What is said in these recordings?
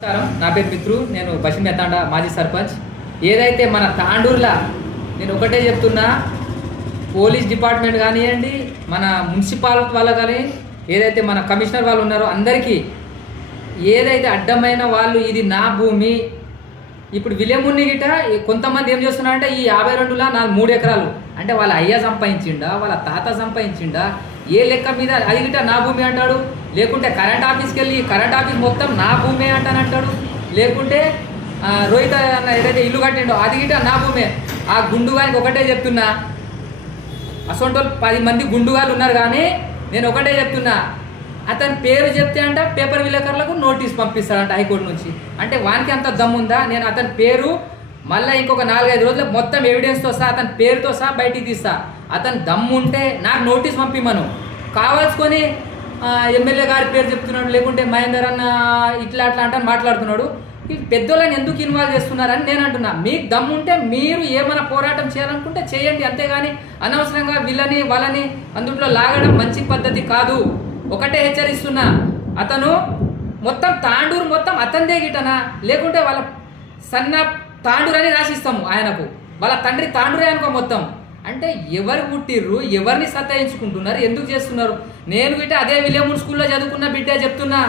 నమస్కారం, నా పేరు మిత్రు. నేను బషిమెతాండ మాజీ సర్పంచ్. ఏదైతే మన తాండూరులో నేను ఒకటే చెప్తున్నా, పోలీస్ డిపార్ట్మెంట్ కానివ్వండి, మన మున్సిపాలిటీ వాళ్ళు కానీ, ఏదైతే మన కమిషనర్ వాళ్ళు ఉన్నారో అందరికీ ఏదైతే అడ్డమైన వాళ్ళు ఇది నా భూమి. ఇప్పుడు విలేమున్ని గిట కొంతమంది ఏం చేస్తున్నారంటే ఈ 52లో నాకు 3 ఎకరాలు అంటే వాళ్ళ అయ్య సంపాదించిండా, వాళ్ళ తాత సంపాదించిండా, ఏ లెక్క మీద అది గిట నా భూమి అంటాడు. లేకుంటే కరెంట్ ఆఫీస్కి వెళ్ళి కరెంట్ ఆఫీస్ మొత్తం నా భూమే అంటానంటాడు. లేకుంటే రోహిత్ అన్న ఏదైతే ఇల్లు కట్టిండో అది గిట నా భూమే. ఆ గుండుగానికి ఒకటే చెప్తున్నా, అసొంటి 10 మంది గుండుగాలు ఉన్నారు, కానీ నేను ఒకటే చెప్తున్నా, అతని పేరు చెప్తే అంట పేపర్ విలేకరులకు నోటీస్ పంపిస్తాడంట హైకోర్టు నుంచి. అంటే వానికి అంత దమ్ముందా? నేను అతని పేరు మళ్ళీ ఇంకొక 4-5 రోజులు మొత్తం ఎవిడెన్స్తో సహా అతని పేరుతో సహా బయటికి తీస్తా. అతని దమ్ముంటే నాకు నోటీస్ పంపిమను. కావాల్సుకొని ఎమ్మెల్యే గారి పేరు చెప్తున్నాడు, లేకుంటే మహేందర్ అన్న ఇట్లా అట్లా అంటే మాట్లాడుతున్నాడు. ఈ పెద్దోళ్ళని ఎందుకు ఇన్వాల్వ్ చేస్తున్నారని నేను అంటున్నా. మీకు దమ్ముంటే మీరు ఏమైనా పోరాటం చేయాలనుకుంటే చేయండి, అంతేగాని అనవసరంగా వీళ్ళని వాళ్ళని అందుట్లో లాగడం మంచి పద్ధతి కాదు. ఒకటే హెచ్చరిస్తున్నా, అతను మొత్తం తాండూరు మొత్తం అతనిదే గిటనా, లేకుంటే వాళ్ళ సన్న తాండూరు అని రాసిస్తాము ఆయనకు, వాళ్ళ తండ్రి తాండూరే అనుకో మొత్తం. అంటే ఎవరు పుట్టిర్రు, ఎవరిని సతాయించుకుంటున్నారు, ఎందుకు చేస్తున్నారు? నేను గిట్ట అదే విలేమున్ స్కూల్లో చదువుకున్న బిడ్డ చెప్తున్నా.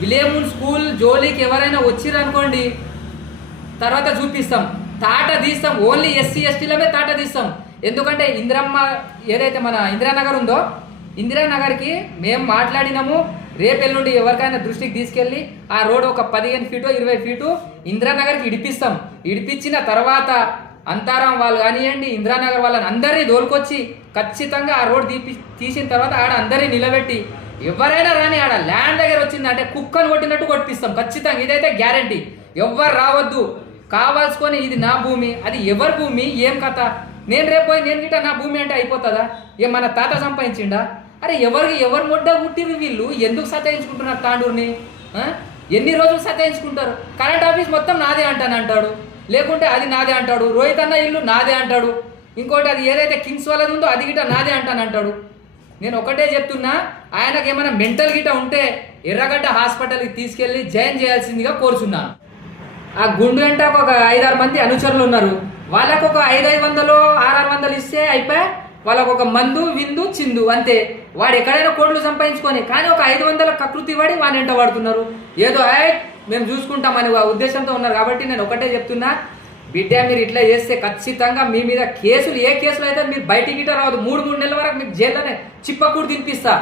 విలేమున్ స్కూల్ జోలికి ఎవరైనా వచ్చిరనుకోండి, తర్వాత చూపిస్తాం, తాట తీస్తాం. ఓన్లీ ఎస్సీ ఎస్టీలమే తాట తీస్తాం. ఎందుకంటే ఇందిరమ్మ ఏదైతే మన ఇందిరానగర్ ఉందో, ఇందిరానగర్కి మేము మాట్లాడినాము. రేపెల్లుండి ఎవరికైనా దృష్టికి తీసుకెళ్ళి ఆ రోడ్ ఒక 15 ఫీటు 20 ఫీటు ఇందిరానగర్కి ఇడిపిస్తాం. ఇడిపించిన తర్వాత అంతారం వాళ్ళు కానివ్వండి, ఇందిరానగర్ వాళ్ళని అందరినీ దోలుకొచ్చి ఖచ్చితంగా ఆ రోడ్ తీసిన తర్వాత ఆడ అందరినీ నిలబెట్టి, ఎవరైనా రాని ఆడ ల్యాండ్ దగ్గర వచ్చిందంటే కుక్కను కొట్టినట్టు కొట్టిస్తాం ఖచ్చితంగా. ఇదైతే గ్యారంటీ. ఎవ్వరు రావద్దు. కావాల్సుకొని ఇది నా భూమి, అది ఎవరి భూమి, ఏం కథ? నేను రేపు పోయి నేను గిట్ట నా భూమి అంటే అయిపోతుందా? ఏం మన తాత సంపాదించిండా? అరే ఎవరు మొడ్డ పుట్టిరు వీళ్ళు? ఎందుకు సతాయించుకుంటున్నారు తాండూరుని? ఎన్ని రోజులు సతాయించుకుంటారు? కరెంట్ ఆఫీస్ మొత్తం నాదే అంటాడు, లేకుంటే అది నాదే అంటాడు. రోహిత్ అన్న ఇల్లు నాదే అంటాడు. ఇంకోటి అది ఏదైతే కింగ్స్ వాళ్ళది ఉందో అది గిట్ట నాదే అంటాడు. నేను ఒకటే చెప్తున్నా, ఆయనకు ఏమైనా మెంటల్ గిట్ట ఉంటే ఎర్రగడ్డ హాస్పిటల్కి తీసుకెళ్ళి జాయిన్ చేయాల్సిందిగా కోరుచున్నాను. ఆ గుండు గంట ఒక 5-6 మంది అనుచరులు ఉన్నారు. వాళ్ళకు ఒక 500 600 ఇస్తే అయిపోయి వాళ్ళకు ఒక మందు విందు చిందు అంతే. వాడు ఎక్కడైనా కోట్లు సంపాదించుకొని, కానీ ఒక 500 కకృతి పడి వాడిని ఎంట వాడుతున్నారు. ఏదో మేము చూసుకుంటామని ఉద్దేశంతో ఉన్నారు. కాబట్టి నేను ఒకటే చెప్తున్నా, బిడ్డ మీరు ఇట్లా చేస్తే ఖచ్చితంగా మీ మీద కేసులు, ఏ కేసులు అయితే మీరు బయటికి రావద్దు. 3 నెలల వరకు మీకు జైల్లోనే చిప్పకూడు తినిపిస్తా.